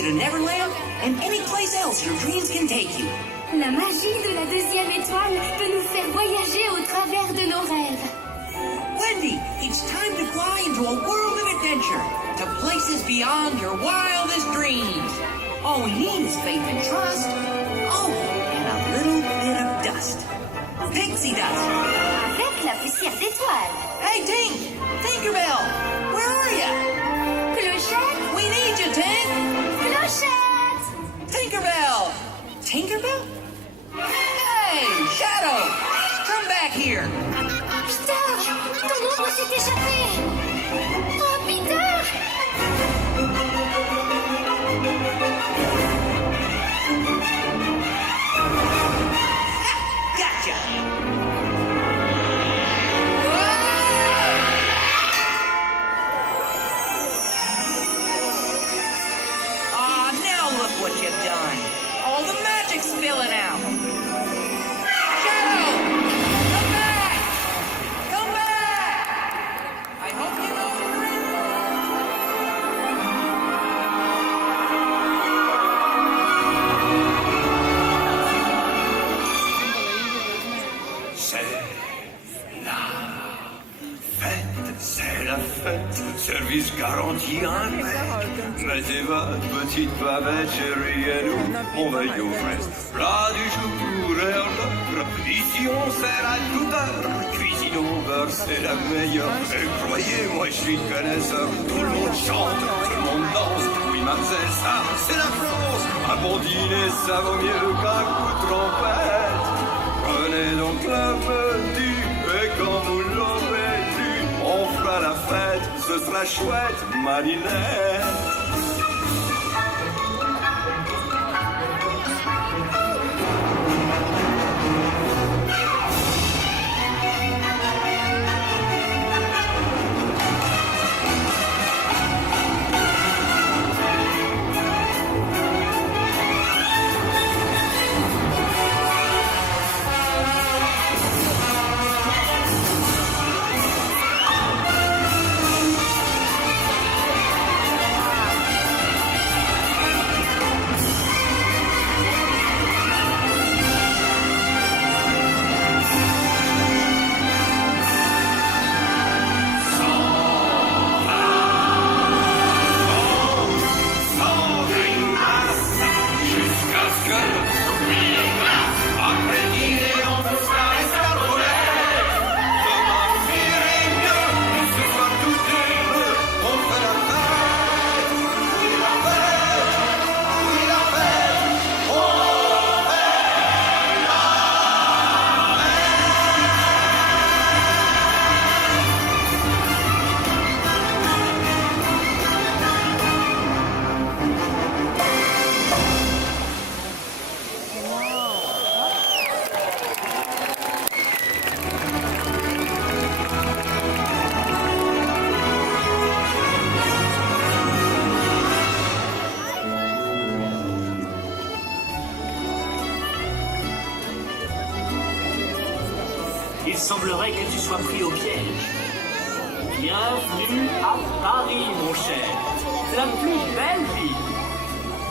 you to Neverland and any place else your dreams can take you. La magie de la deuxième étoile peut nous faire voyager au travers de nos rêves. Wendy, it's time to fly into a world of adventure, to places beyond your wildest dreams. All we need is faith and trust. Oh, and a little bit of dust. Pixie dust. Avec la poussière d'étoiles. Hey, Tink! Tinkerbell! Where are you? Clochette! We need you, Tink! Clochette! Tinkerbell! Tinkerbell? Hey, Shadow! Come back here! Peter! Ton ombre s'est échappée! Oh, Peter! Gotcha! Now look what you've done. All the magic's spilling out. Shadow! Come back! Come back! I hope you know you're in. C'est la fête, service garanti un mec. Mettez votre petite bavette, chérie, et nous, on veille au reste. Plat du jour et hors d'œuvre, ici on sert à toute heure. Cuisine au beurre, c'est la meilleure. Et croyez-moi, je suis connaisseur. Tout le monde chante, tout le monde danse. Oui, mademoiselle, ça, c'est la France. Un bon dîner, ça vaut mieux qu'un coup de trompette. Prenez donc la petit, et quand vous l'aurez vu, on fera la fête, ce sera chouette, Marinette. Il semblerait que tu sois pris au piège. Bienvenue à Paris, mon cher. La plus belle ville.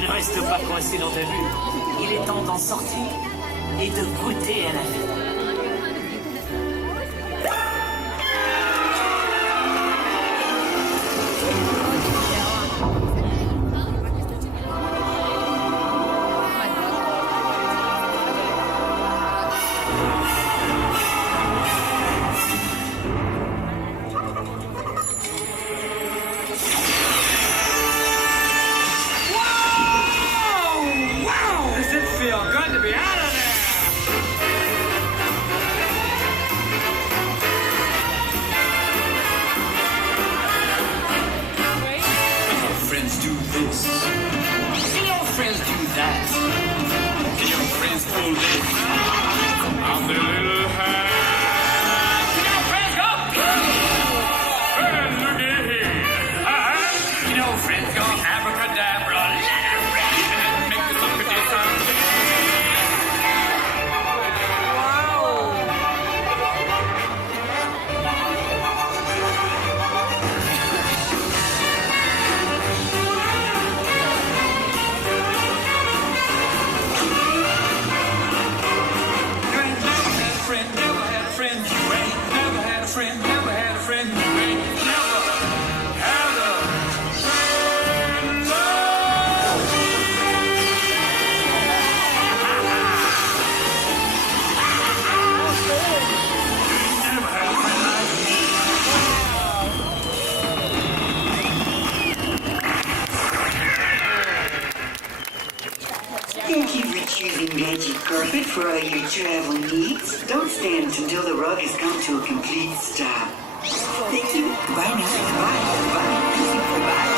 Ne reste pas coincé dans ta bulle. Il est temps d'en sortir et de goûter à la vie. Feel good to be out of there. for all your travel needs. Don't stand until the rug has come to a complete stop. Thank you. Goodbye now. Goodbye. Goodbye. Goodbye.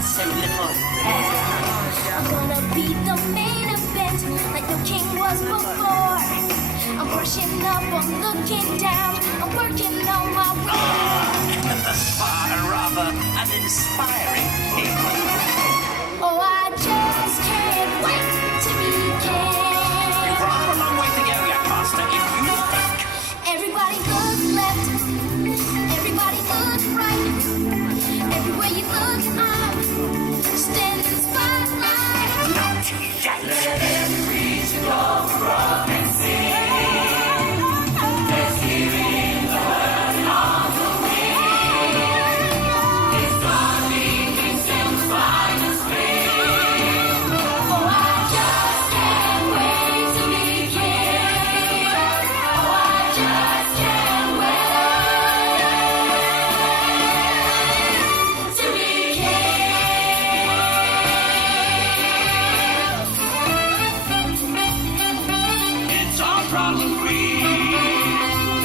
So little hair. I'm gonna be the main event, like the king was before. I'm pushing up, I'm looking down, I'm working on my way. Far rather an inspiring king. Oh, I just can't wait to be king. You've rather a long way to go, young master, if you think. Everybody look left, everybody look right. Everywhere you look, I'm standing spotlight. Not yet. Let every region go rock and sing. There's healing the word on the wing. It's coming, it's in the finest spring. Oh, I just can't wait to be king. Oh, I just can't wait to be It's our problem-free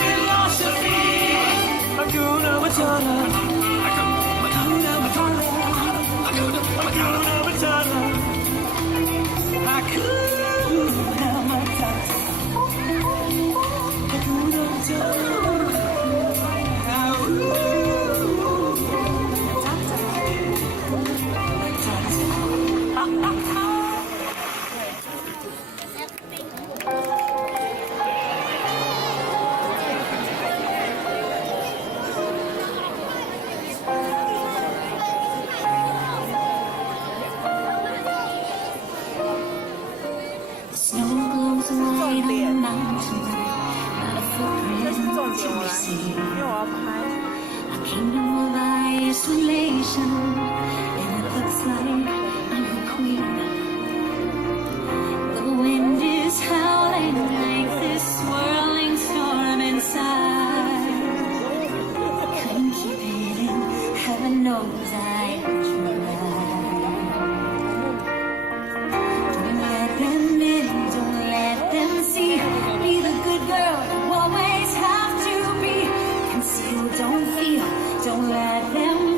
philosophy. Hakuna Matata. Hakuna Matata. Hakuna Matata. Hakuna Matata. Hakuna Snow glows white on the mountain, not a footprint to be seen. A kingdom of isolation, and it looks like I'm a queen. The wind is howling like this swirling storm inside. I couldn't keep it in, heaven knows I tried. Don't let them in, don't let them see. Be the good girl you always have to be. Conceal, don't feel, don't let them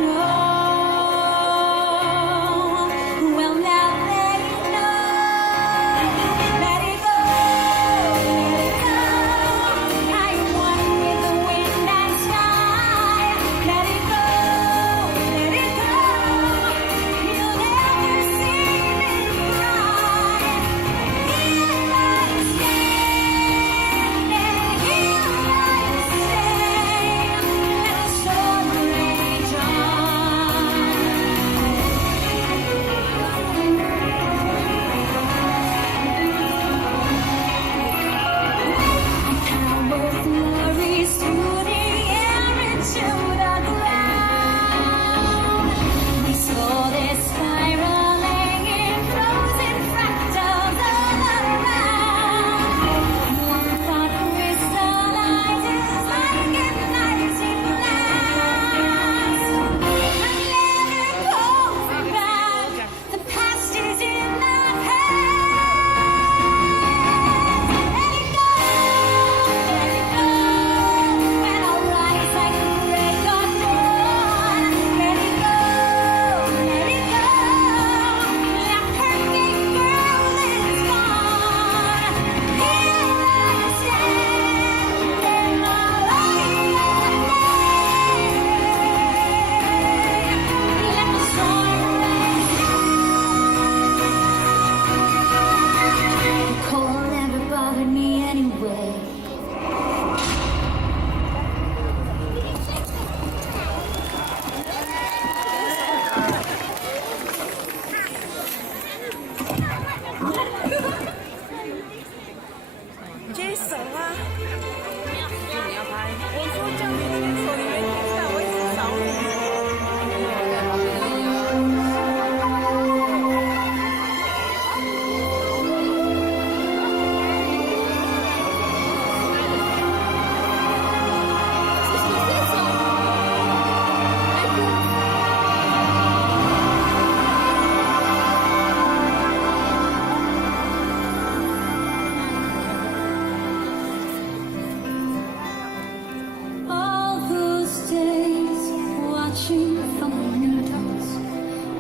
watching from the windows.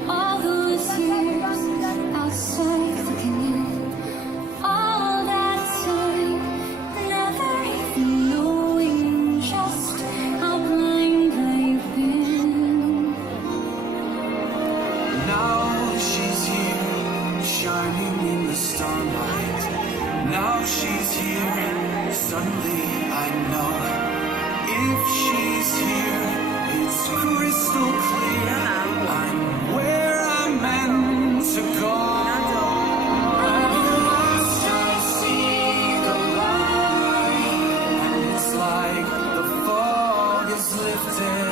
All those years outside looking in. All that time, never even knowing just how blind I've been. Now she's here, shining in the starlight. Now she's here, suddenly I know. If she's here, it's crystal clear. I'm where I'm meant to go. At last I see the light, and it's like the fog is lifted.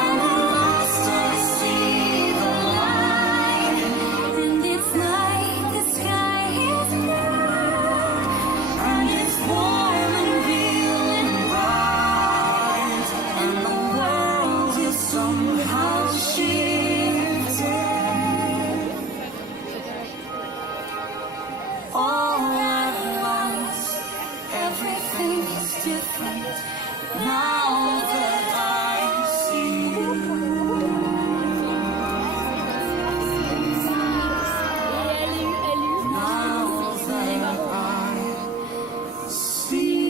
And at last I see the light, and it's like the sky is blue, and it's warm and real and bright, and the world is somehow shifted. All at once, everything is different now that I see you. Now that I see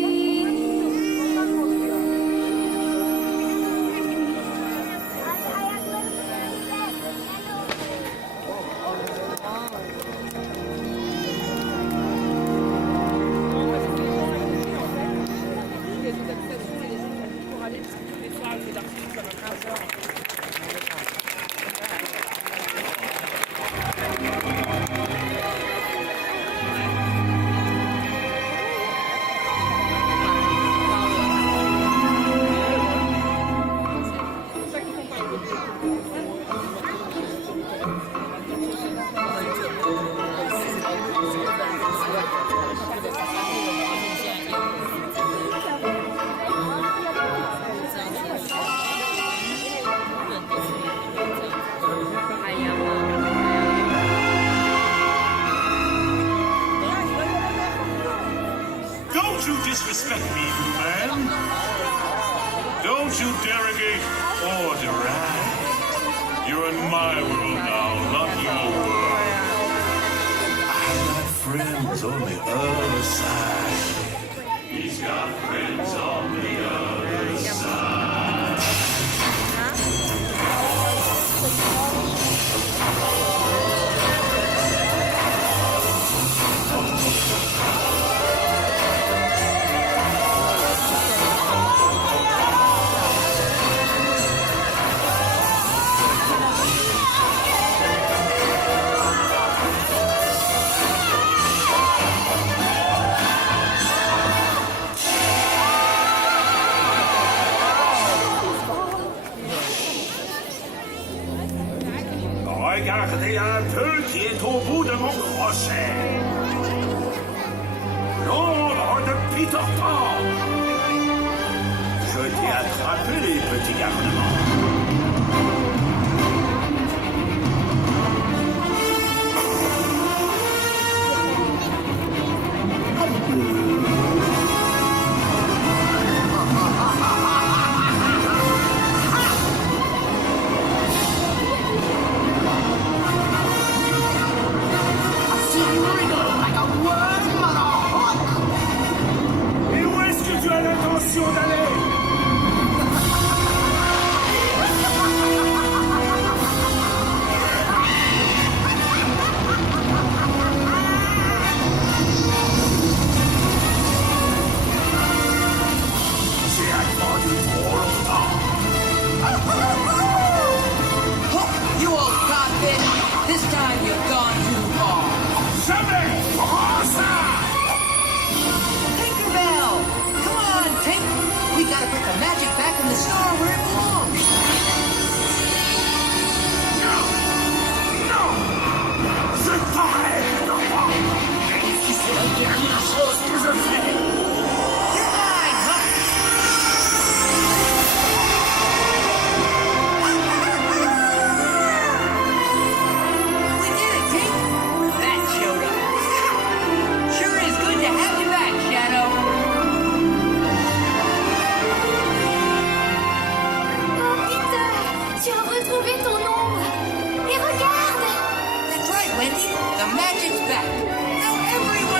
Don't you disrespect me, you man. Don't you derogate or deride. You're in my world now, not your world. I got friends on the other side. He's got friends on the other side. Regardez un peu qui est au bout de mon crochet. L'ombre de Peter Pan. Je t'ai attrapé, les petits garnements. Et où est-ce que tu as l'intention d'aller? retrouvé ton ombre. Et regarde! That's right, Wendy. The magic's back. Now everyone